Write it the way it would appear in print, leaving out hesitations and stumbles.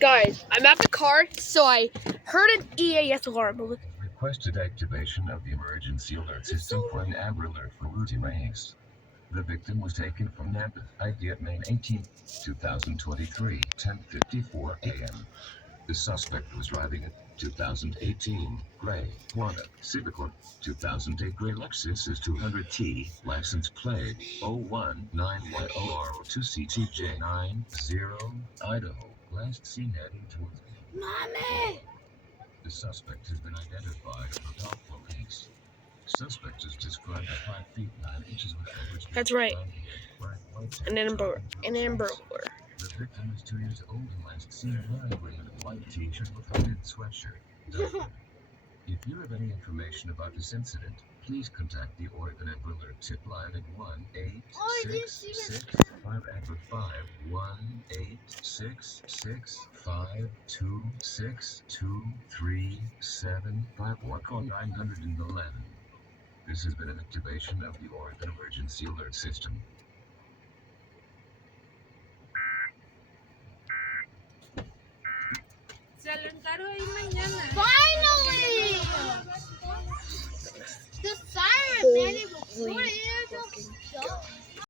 Guys, I'm at the car, so I heard an EAS alarm. Requested activation of the emergency alert system for an amber alert for routine race. The victim was taken from Napa, ID at May 18, 2023, 10:54 a.m. The suspect was driving a 2018 gray Honda Civic or 2008 gray Lexus S200T, license plate 019YOR2CTJ90, Idaho. Last seen heading towards Mommy! the suspect has been identified for doubtful case. Suspect is described at 5 feet 9 inches with average. That's right. Wearing white An amber alert. The victim is 2 years old and last seen wearing a white t-shirt with a hooded sweatshirt. If you have any information about this incident, please contact the Oregon Amber Alert tip line at 1-866-5 Amber 5-1-866-526-62375 or call 911. This has been an activation of the Oregon Emergency Alert System.